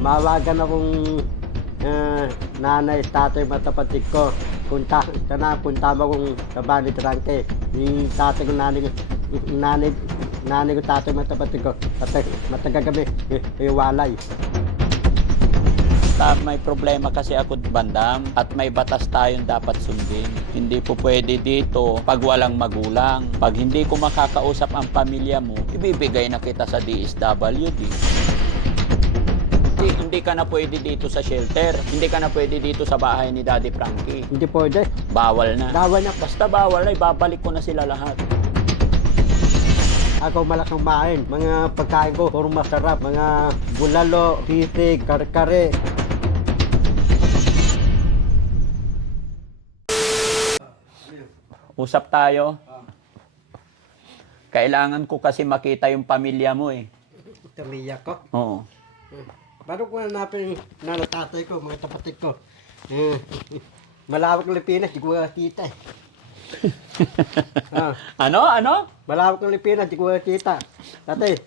mawagan akong nanay, tatay, matapatid ko. Punta mo akong kabani trangke. Yung tatay ko, nanay ko, tatay, matapatid ko. Matagal kami, iwalay. May problema kasi ako, bandam, at may batas tayong dapat sundin. Hindi po pwede dito pag walang magulang. Pag hindi ko makakausap ang pamilya mo, ibibigay na kita sa DSWD. Hindi ka na pwede dito sa shelter. Hindi ka na pwede dito sa bahay ni Daddy Frankie. Hindi pwede. Bawal na. Bawal na. Basta bawal na, ibabalik ko na sila lahat. Ako malaking main. Mga pagkain ko, puro masarap. Mga bulalo, sisig, kare-kare. Usap tayo. Kailangan ko kasi makita yung pamilya mo eh. Tamiya ko. Oo. Paano ko hanapin yung tatay ko, mga kapatid ko? Malawak ng Pilipinas, di ko makakita eh. Ano? Malawak ng Pilipinas, di ko makakita. Tatay,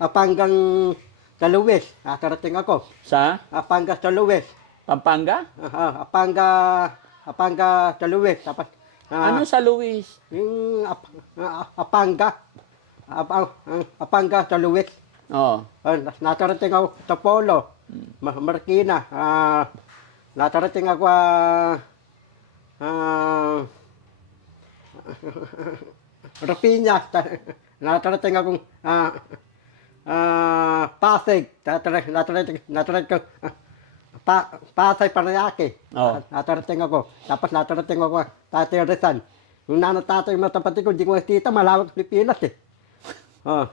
Apanggang sa Luwes, nakarating ako. Sa Apanga sa Luwes. Pampanga? Apanga sa Luwes. Tapos, Ano sa Luis? yung Apanga sa Luwes. Oo. Natarating ako sa Polo, Marikina. Natarating ako Rapiñas. Natarating akong Pasig. Natarating ko Pasay, Paranaque. Oh. Natarating ako. Tapos natarating ako Tatay Rizal. Yung tatay matapatid ko, hindi ko makikita, malawak sa Pilipinas eh. Oh.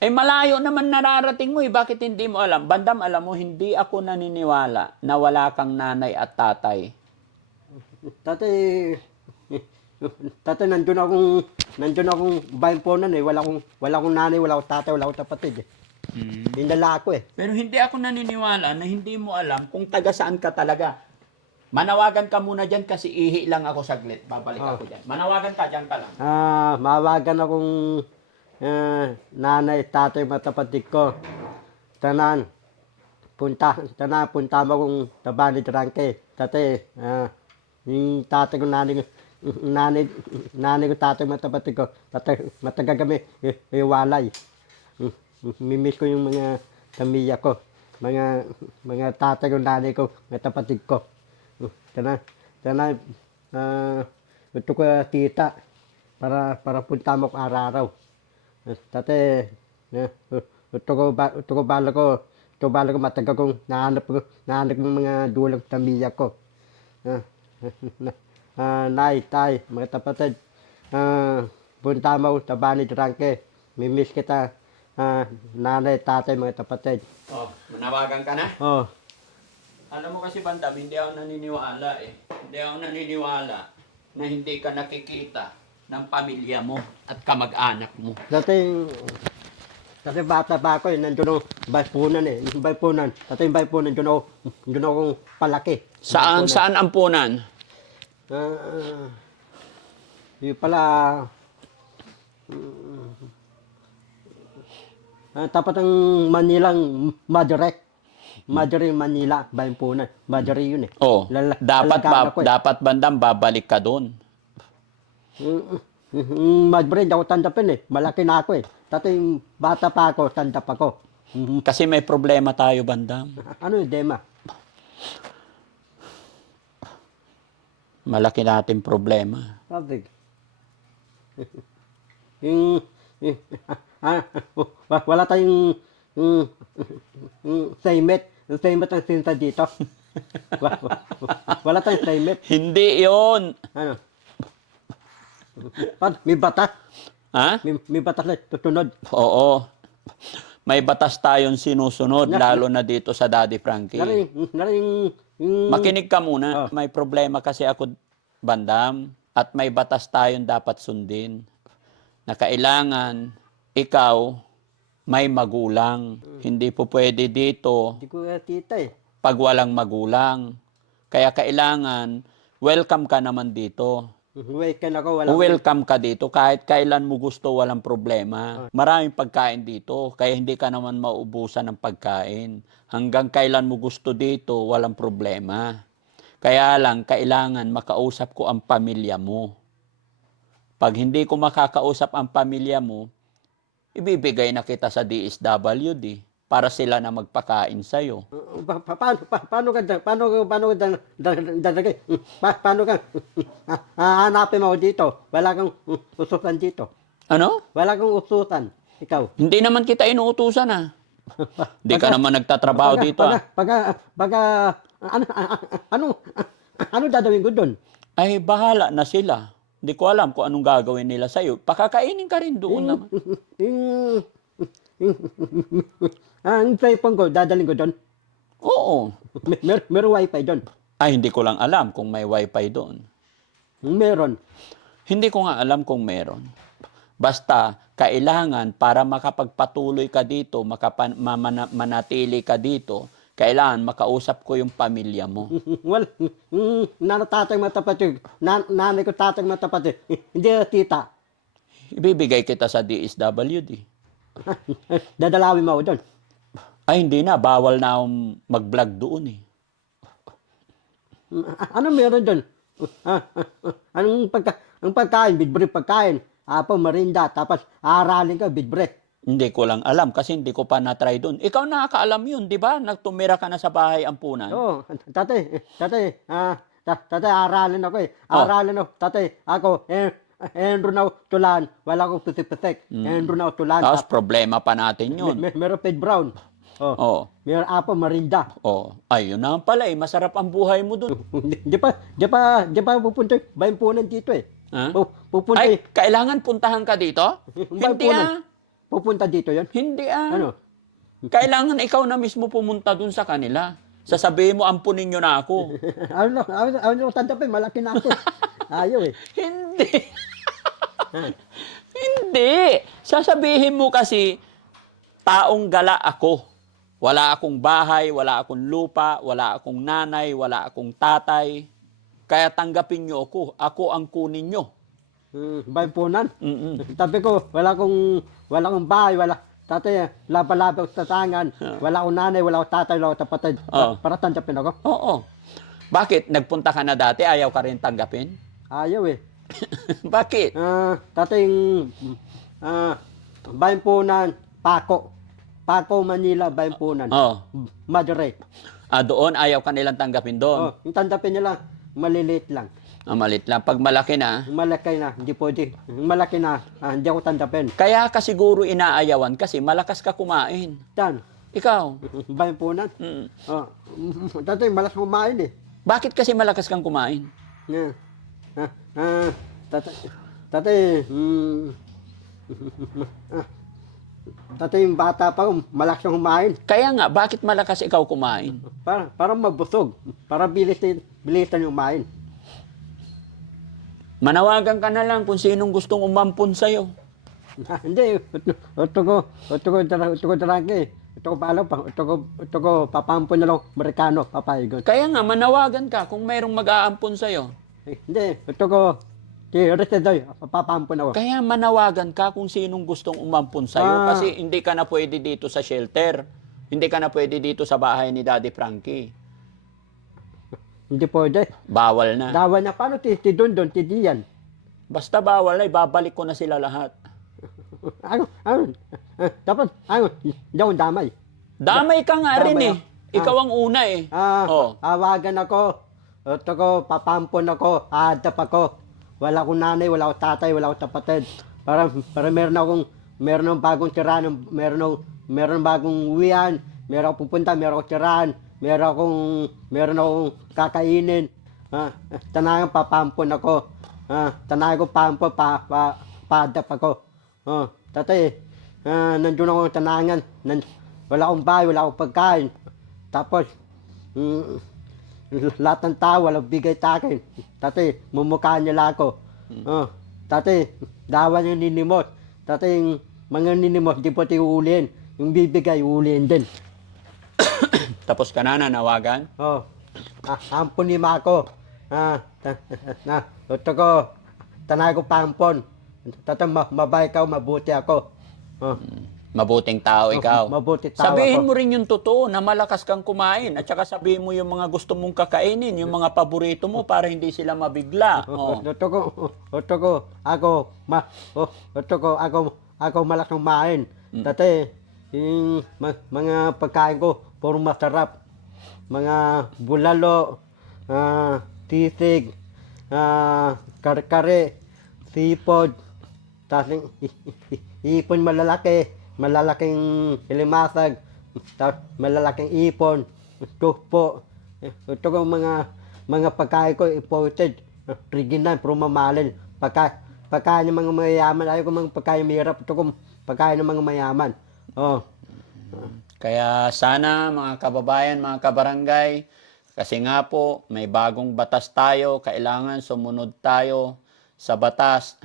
Eh malayo naman nararating mo eh. Bakit hindi mo alam? Bandam, alam mo, hindi ako naniniwala na wala kang nanay at tatay. Tatay, nandun akong bayamponan eh. Wala akong nanay, wala akong tatay, wala akong kapatid eh. Hindala ako eh. Pero hindi ako naniniwala na hindi mo alam kung taga saan ka talaga. Manawagan ka muna dyan kasi ihi lang ako saglit. Babalik ako dyan. Manawagan ka, dyan ka lang. Mawagan akong nanay, tatay, matapatid ko. Punta mo akong kabani trangke. Tatay, yung tatay ko, nanay ko, tatay, matapatid ko. Matagal kami, iwalay. Mimiss ko yung mga pamilya ko. Mga tatay ko, nanay ko, mga kapatid ko. Gusto ko tita para punta mo araw-araw. Tate, gusto ko bala ko matagal kong nahanap ng mga dulang pamilya ko. Nay, tay, mga kapatid, punta mo sa Bani Trangke. Mimiss kita, nanay, tatay, mga kapatid. Oh, manawagan ka na? Oh. Alam mo kasi, Bandam, hindi ako naniniwala eh. Hindi ako naniniwala na hindi ka nakikita ng pamilya mo at kamag-anak mo. Kasi bata pa ako eh, nandun ako baypunan eh. Yung baypunan, yung baypunan, dun akong palaki. Saan ang punan? Yung pala, tapat ng Manilang Madre Manila, baypunan. Madre yun eh. Oh, dapat Bandam, babalik ka doon. Madre, hindi ako tandapin eh. Malaki na ako eh. Tatay, bata pa ako, tandap ako. Kasi may problema tayo, Bandam. Ano yung dema? Malaki natin problema. Sabi. Yung, wala tayong saymet. Yung saymet ang sinta dito. Wala tayong saymet. Hindi yon. Ano? May batas. Ha? May batas na tutunod. Oo. May batas tayong sinusunod, lalo na dito sa Daddy Frankie. Makinig ka muna. May problema kasi ako, Bandam, at may batas tayong dapat sundin. Na kailangan ikaw may magulang. Hindi po pwede dito Hindi ko tita eh. pag walang magulang. Kaya kailangan welcome ka naman dito. Weekend ako, wala. Welcome ka dito. Kahit kailan mo gusto, walang problema. Maraming pagkain dito, kaya hindi ka naman maubusan ng pagkain. Hanggang kailan mo gusto dito, walang problema. Kaya lang, kailangan makausap ko ang pamilya mo. Pag hindi ko makakausap ang pamilya mo, ibibigay na kita sa DSWD para sila na magpakain sa'yo. Paano ka dalagay? Paano ka hanapin mo ako dito? Wala kang ususan dito. Ano? Wala kang ususan. Ikaw. Hindi naman kita inuutusan Hindi ka naman nagtatrabaho dito ano dadawin ko doon? Ay, bahala na sila. Hindi ko alam kung anong gagawin nila sa'yo. Pakakainin ka rin doon naman. Ang cellphone ko, dadalhin ko doon. Oo. Meron wifi doon. Ay, hindi ko lang alam kung may wifi doon. Meron. Hindi ko nga alam kung meron. Basta, kailangan para makapagpatuloy ka dito, manatili ka dito, kailangan makausap ko yung pamilya mo. Well, tatay matapat yun. Nanay ko tatay matapat yun. Hindi na tita. Ibibigay kita sa DSWD. Dadalawin mo ako doon. Ay, hindi na. Bawal na akong mag-vlog doon Ano meron doon? Ang pagkain, bidbre pagkain. Apo, marinda, tapos aralin ka, bidbre. Hindi ko lang alam kasi hindi ko pa na-try doon. Ikaw nakakaalam yun, di ba? Nagtumira ka na sa bahay ampunan. Oo, tatay, aralin ako eh. Aralin ako, tatay, ako, Andrew na tulan, wala akong putik-putik. Andrew na tulan. Tapos problema pa natin yun. Meron Ped Brown. Oh. Meron apo, marinda. Oh. Ayun na pala eh. Masarap ang buhay mo doon. Di pa pupunta bayampunan dito eh. Ha? Pupunta Ay, kailangan puntahan ka dito? Hindi Pupunta dito yon. Hindi Ano? Kailangan ikaw na mismo pumunta dun sa kanila. Sasabihin mo, ampunin nyo na ako. Ano, tandapin, malaki na ako. Ayaw eh. Hindi. Hindi. Sasabihin mo kasi, taong gala ako. Wala akong bahay, wala akong lupa, wala akong nanay, wala akong tatay. Kaya tanggapin nyo ako. Ako ang kunin nyo. Bayampunan. Tabi ko, wala akong bahay, tatay, laba-laba sa tatangan, wala akong nanay, wala akong tatay, wala akong kapatid. Para tanggapin ako? Oo. Bakit? Nagpunta ka na dati, ayaw ka rin tanggapin? Ayaw eh. Bakit? Tatay, bayampunan, Paco, Manila, bayampunan. Madre. Doon, ayaw ka nilang tanggapin doon? Yung tanggapin nila, maliliit lang. Malit lang. Pag malaki na, Malaki na, hindi pwede. Malaki na, hindi ako tanggapin. kaya ka siguro inaayawan kasi malakas ka kumain. Tan, Ikaw? bayampunan. Tatay, malas kumain eh. Bakit kasi malakas kang kumain? Yeah. Tatay, tatay, yung bata pa, malakas na kumain. Kaya nga, bakit malakas ikaw kumain? Para mabusog. Para bilisan yung kumain. Manawagan ka na lang kung sinong gustong umampun sa'yo. Hindi, ito ko darangke. Ito ko papampun na lang, Amerikano, papayagon. Kaya nga, manawagan ka kung mayroong mag-aampun sa'yo. Hindi, ito ko, Restedoy, papampun ako. Kaya manawagan ka kung sinong gustong umampun sa'yo kasi hindi ka na pwede dito sa shelter. Hindi ka na pwede dito sa bahay ni Daddy Frankie. Hindi pwede. Bawal na. Dawan niya, paano ti Dondon, ti Dian? Basta bawal na, ibabalik ko na sila lahat. Dapat, hindi akong damay. Damay ka nga rin Damay eh. Ikaw ang una eh. Awagan ako. Ito ko, papampun ako, adap ako. Wala akong nanay, wala akong tatay, wala akong kapatid. Para meron akong bagong tirahan, meron bagong uwian, meron akong pupunta, meron akong tirahan, meron akong kakainin. Tanagang papampun ako. Tanagang ko paadap ako. Tatay, nandun ako tanangan. Wala akong bahay, wala akong pagkain. Tapos, lahat ng tao, walang bigay sa akin. Tatay, mumukhaan nila ako. Tatay, dawan yung ninimos. Tatay, yung mga ninimos, di po tiulin. Yung bibigay, ulin din. Tapos ka na nanawagan? Ampun ni Mako. Ito ko, tanay ko pampon. Tate mabay ka, mabuti ako. Oh. Mabuting tao ikaw. Mabuti tao Sabihin ako. mo rin yung totoo na malakas kang kumain at saka sabihin mo yung mga gusto mong kakainin, yung mga paborito mo para hindi sila mabigla. Oh. Ako malakas kumain. Dati, yung mga pagkain ko, puro masarap. Mga bulalo, sisig, kare-kare, sipod, tapos ipon malalaking ilimasag, tapos malalaking ipon, tukpo. Ito ko mga pagkain ko, imported, original, puro mamahalin. Pagkain ng mga mayayaman, ayaw ko mga pagkain mahirap, ito ko pagkain ng mga mayaman. Oh. Kaya sana mga kababayan, mga kabarangay, kasi nga po may bagong batas tayo, kailangan sumunod tayo sa batas.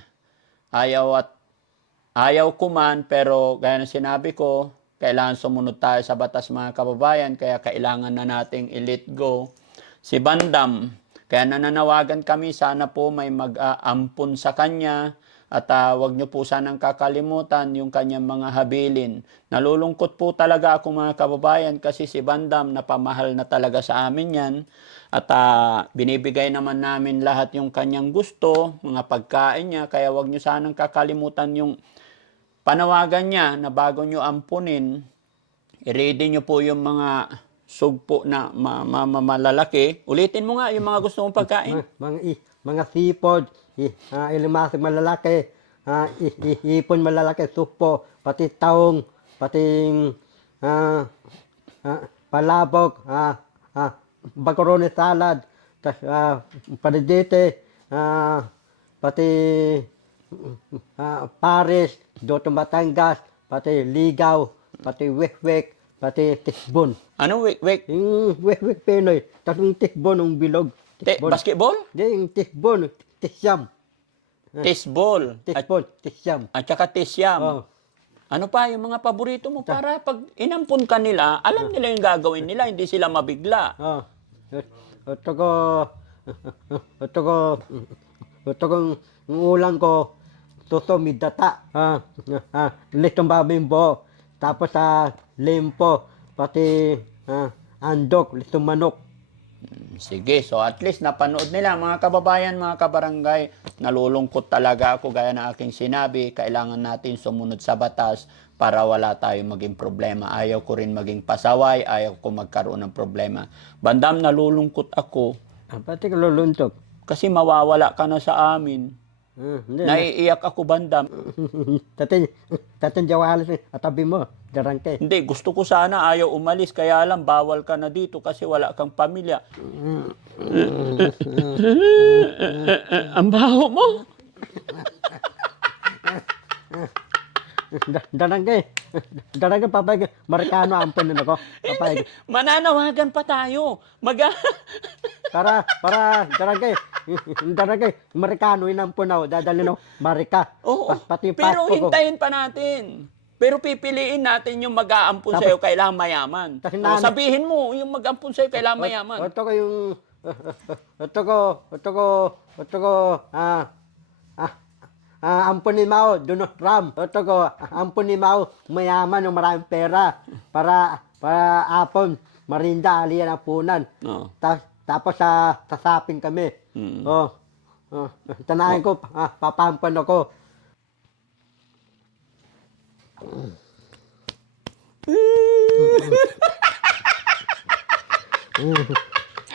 Ayaw ko man, pero gaya ng sinabi ko, kailangan sumunod tayo sa batas mga kababayan, kaya kailangan na nating i-let go si Bandam. Kaya nananawagan kami, sana po may mag-aampon sa kanya at wag niyo po sanang kakalimutan yung kanyang mga habilin. Nalulungkot po talaga ako mga kababayan kasi si Bandam napamahal na talaga sa amin yan at binibigay naman namin lahat yung kanyang gusto, mga pagkain niya, kaya wag niyo sanang kakalimutan yung panawagan niya na bago nyo ampunin, i-ready nyo po yung mga sugpo na malalaki. Ulitin mo nga yung mga gusto mong pagkain. Mga sipod, ilimasag malalaki, ipon malalaki, supo, pati taong, pati palabok, macaroni salad, padidite, pati Paris, Doto Batangas, pati Ligaw, pati Wikwik, pati Tikbon. Anong wik-wik? Yung Wikwik Pinoy, tapos yung Tikbon, yung bilog. Basketball? Hindi, yung Tikbon, Tisyam. Tisball. Tisyam. At saka tisyam. Oh. Ano pa yung mga paborito mo para pag inampun ka nila, alam nila yung gagawin nila, hindi sila mabigla. Oh. Ito ko, yung ulang ko, tuto midata. Litong babimbo. Tapos limpo, pati andok, litong manok. Sige, so at least napanood nila mga kababayan, mga kabarangay. Nalulungkot talaga ako gaya ng aking sinabi. Kailangan natin sumunod sa batas para wala tayong maging problema. Ayaw ko rin maging pasaway, ayaw ko magkaroon ng problema. Bandam, nalulungkot ako Pati ko luluntok. kasi mawawala ka na sa amin. Hindi. Naiiyak ako, Bandam. Tatin jawalas at tabi mo, darangke. Hindi, gusto ko sana ayaw umalis, kaya lang bawal ka na dito kasi wala kang pamilya. Ang baho mo. Darangke, papay, Marikano ampunin ako. Papay. Mananawagan pa tayo. Para, darangke, Marikano inampun ako, dadalhin ako, Marika. Oo, Pati pero passport ko. hintayin pa natin. Pero pipiliin natin yung mag-aampun sa'yo, kailangan mayaman. O, sabihin mo, yung mag-aampun sa'yo, kailangan mayaman. Ito ko yung, ito ko, ampunin mo, Donald Trump. Ito ko, ampunin mo, mayaman ng maraming pera para apon, marinda, aliyan, apunan. Oo. Tapos sasapin kami. Mm. Tanahin ko, papampan ako.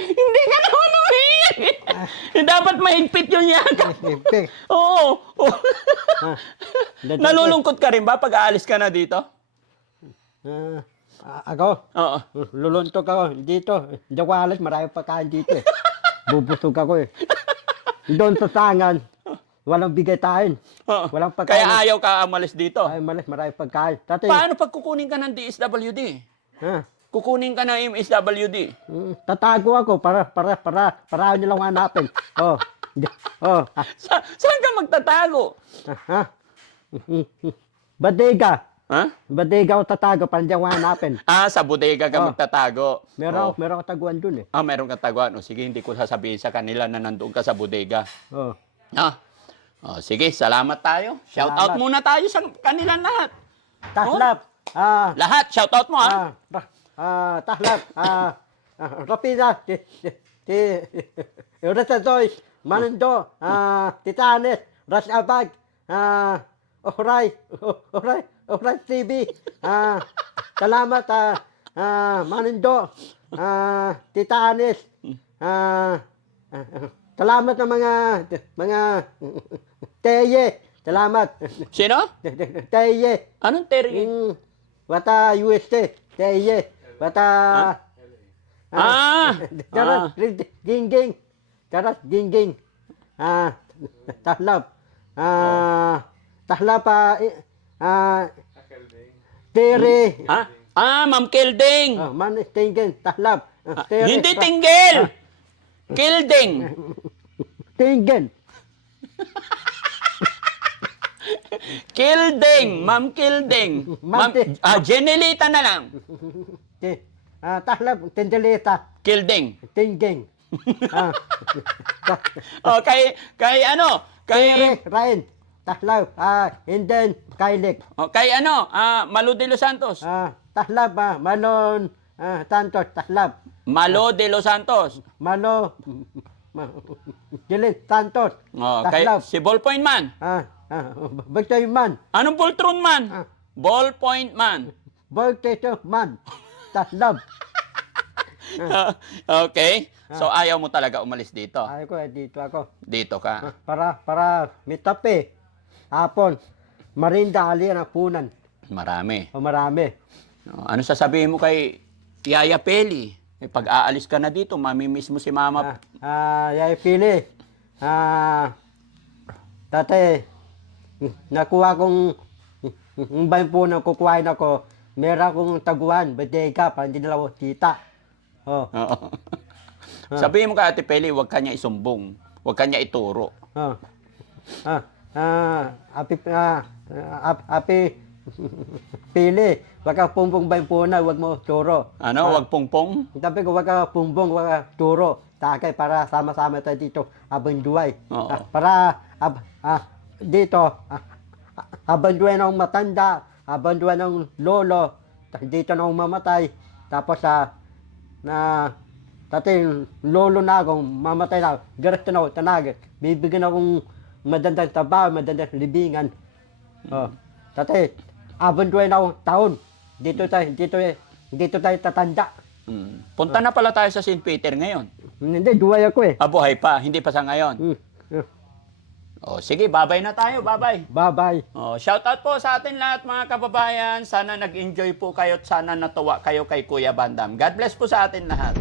Hindi ka naman umiiyak. Dapat mahigpit yung yakap. Oo. Nalulungkot ka rin ba pag aalis ka na dito? Ako, Oo. luluntok ako dito. Jawalas, marami pagkain dito eh. Bubusog ako eh. Doon sa sangan, walang bigay tayo. Oo. Walang pagkain. Kaya ayaw ka umalis dito. Ay, malis, marami pagkain. Dati, Paano pag kukunin ka ng DSWD? Kukunin ka ng MSWD? tatago ako para nilang hanapin. Saan ka magtatago? Badega. Ha? Badega ako tatago para nilang hanapin. Sa bodega ka magtatago. Meron ako taguan dun eh. Meron kang taguan. Sige, hindi ko sasabihin sa kanila na nandoon ka sa bodega. Oh. Oh, sige, salamat tayo. Shout out Salamat. muna tayo sa kanilang lahat. Tahlap. Lahat, shout out mo ha. Tahlap. Rapina. Retadoy. Manando. Titanes. Rasabag. Oray TV. Salamat. Manando. Titanes. Salamat ng mga Teye. Salamat. Sino? Teye. Anong Terry? Wata UST. Teye. Wata Charas Gingging. Charas Gingging. Tahlap. Tahlap Tere. Ha? Ma'am Kilding. Man Tinggen. Tahlap. Hindi tinggil. Kilding. Tinggen. Kilding. Ma'am Kilding. Ma'am Jenelita na lang. Tahlap Tendeleta. Kilding. Tinggen. Oh, kay ano? Tere Kay Ryan. Tahlap. And then Kailik. kay ano? Malo de Los Santos. Tahlap. Malon. Santos. Tahlap. Malo de Los Santos. Malo. Jilin Santos. Oh, kay Tahlap. si Ballpoint Man. Bagtoy man. Anong Poltron Man? Ballpoint Man. Bagtoy man. Tahlap. Okay. So ayaw mo talaga umalis dito. Ay ko, dito ako. Dito ka. Para mitape. Hapon. Marinda ali ang punan. Marami. O marami. Ano sasabihin mo kay Yaya Peli? Pag aalis ka na dito, mamimiss mo si Mama. Yay pili. Tate, nakuha kong bayan po na kukuhain ako. Meron akong taguan, badega, para hindi nila ako kita. Oh. Oo. Sabihin mo kay Ate Peli, huwag kanya isumbong. Huwag kanya ituro. Api pili, wag ka pumbong bayan po na, wag mo turo. Ano? Huwag pongpong? Sabi ko, wag ka pumbong, wag ka turo. Takay para sama-sama tayo dito, abang duway. Oo. Dito, abang duway ng matanda, abang duway ng lolo, dito na mamatay. Tapos dati lolo na akong mamatay na, garito na ako, tanag. Bibigyan akong madandang taba, madandang libingan. Dati, abang duway na akong taon. Dito tayo tatanda. Punta na pala tayo sa St. Peter ngayon. Hindi, duway ako eh. Buhay pa. Hindi pa sa ngayon. Sige, babay na tayo. Babay. Bye-bye. Shout out po sa atin lahat mga kababayan. Sana nag-enjoy po kayo at sana natuwa kayo kay Kuya Bandam. God bless po sa atin lahat.